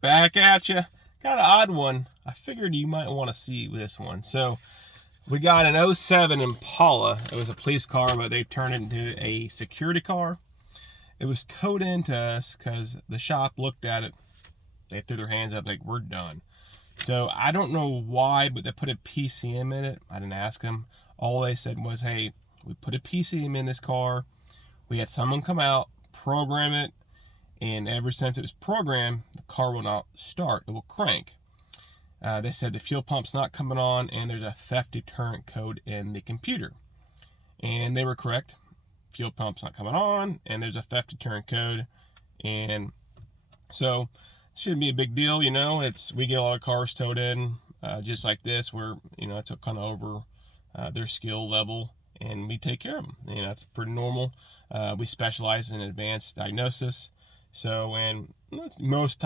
Back at you. Got an odd one. I figured you might want to see this one. So we got an 07 Impala. It was a police car, but they turned it into a security car. It was towed into us because the shop looked at it. They threw their hands up like, we're done. So I don't know why, but they put a PCM in it. I didn't ask them. All they said was, hey, we put a PCM in this car. We had someone come out, program it, and ever since it was programmed, the car will not start. It will crank. They said the fuel pump's not coming on, and there's a theft deterrent code in the computer. And they were correct. Fuel pump's not coming on, and there's a theft deterrent code. And so it shouldn't be a big deal, you know. We get a lot of cars towed in, just like this, where, you know, it's kind of over their skill level, and we take care of them. You know, that's pretty normal. We specialize in advanced diagnosis. So, and most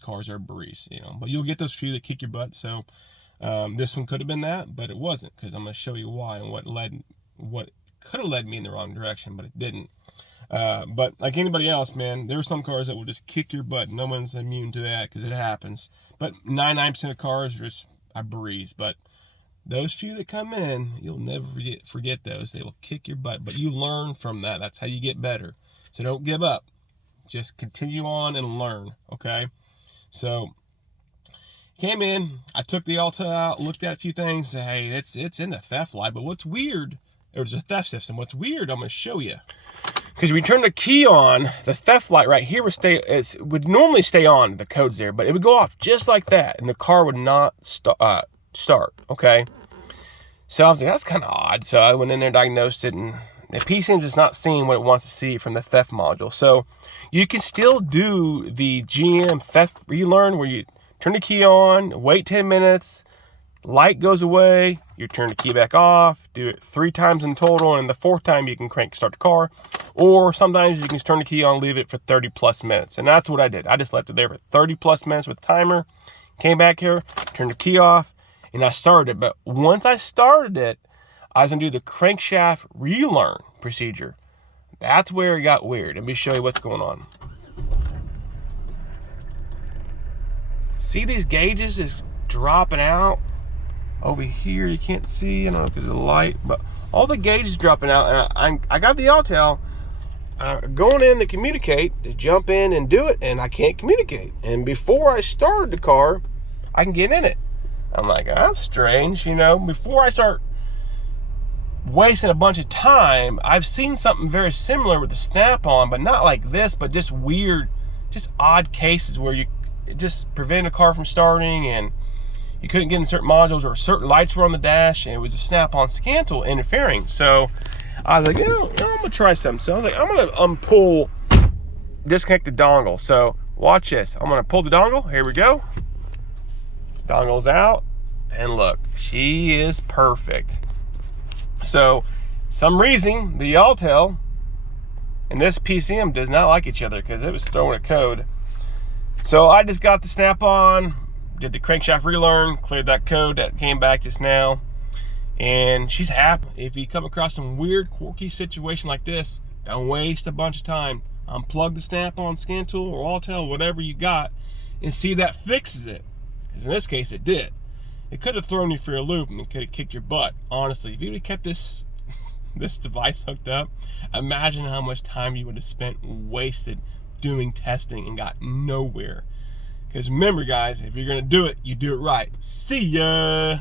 cars are a breeze, you know, but you'll get those few that kick your butt. So, this one could have been that, but it wasn't, because I'm going to show you why and what could have led me in the wrong direction, but it didn't. But like anybody else, man, there are some cars that will just kick your butt. No one's immune to that, because it happens. But 99% of cars are just a breeze. But those few that come in, you'll never forget those. They will kick your butt, but you learn from that. That's how you get better. So don't give up. Just continue on and learn, okay? So, came in, I took the Alta out, looked at a few things, said, hey, it's in the theft line, but what's weird, there's a theft system. What's weird, I'm going to show you. Because we turn the key on, the theft light right here would normally stay on, the code's there, but it would go off just like that, and the car would not start, okay? So I was like, that's kind of odd. So I went in there, diagnosed it, and the PCM is not seeing what it wants to see from the theft module. So you can still do the GM theft relearn, where you turn the key on, wait 10 minutes, light goes away, you turn the key back off, do it 3 times in total, and the 4th time you can start the car. Or sometimes you can just turn the key on, leave it for 30 plus minutes. And that's what I did. I just left it there for 30 plus minutes with the timer, came back here, turned the key off, and I started it. But once I started it, I was gonna do the crankshaft relearn procedure. That's where it got weird. Let me show you what's going on. See these gauges just dropping out? Over here, you can't see, I don't know if it's a light, but all the gauges dropping out, and I got the Altel going in to communicate, to jump in and do it, and I can't communicate. And before I started the car, I can get in it. I'm like, oh, that's strange, you know. Before I start wasting a bunch of time, I've seen something very similar with the snap-on, but not like this, but just weird, just odd cases where you just prevent a car from starting, and you couldn't get in certain modules, or certain lights were on the dash, and it was a snap-on scan tool interfering. So I was like, you know, I'm gonna try something. So I was like, I'm gonna disconnect the dongle. So watch this. I'm gonna pull the dongle. Here we go. Dongle's out, and look, she is perfect. So, some reason the Altel and this PCM does not like each other, because it was throwing a code. So I just got the snap-on, did the crankshaft relearn, cleared that code that came back just now, and she's happy. If you come across some weird, quirky situation like this, don't waste a bunch of time. Unplug the snap-on scan tool or Altel, whatever you got, and see if that fixes it. Because in this case, it did. It could have thrown you for a loop, and it could have kicked your butt. Honestly, if you would have kept this device hooked up, imagine how much time you would have spent wasted doing testing and got nowhere. Because remember, guys, if you're going to do it, you do it right. See ya!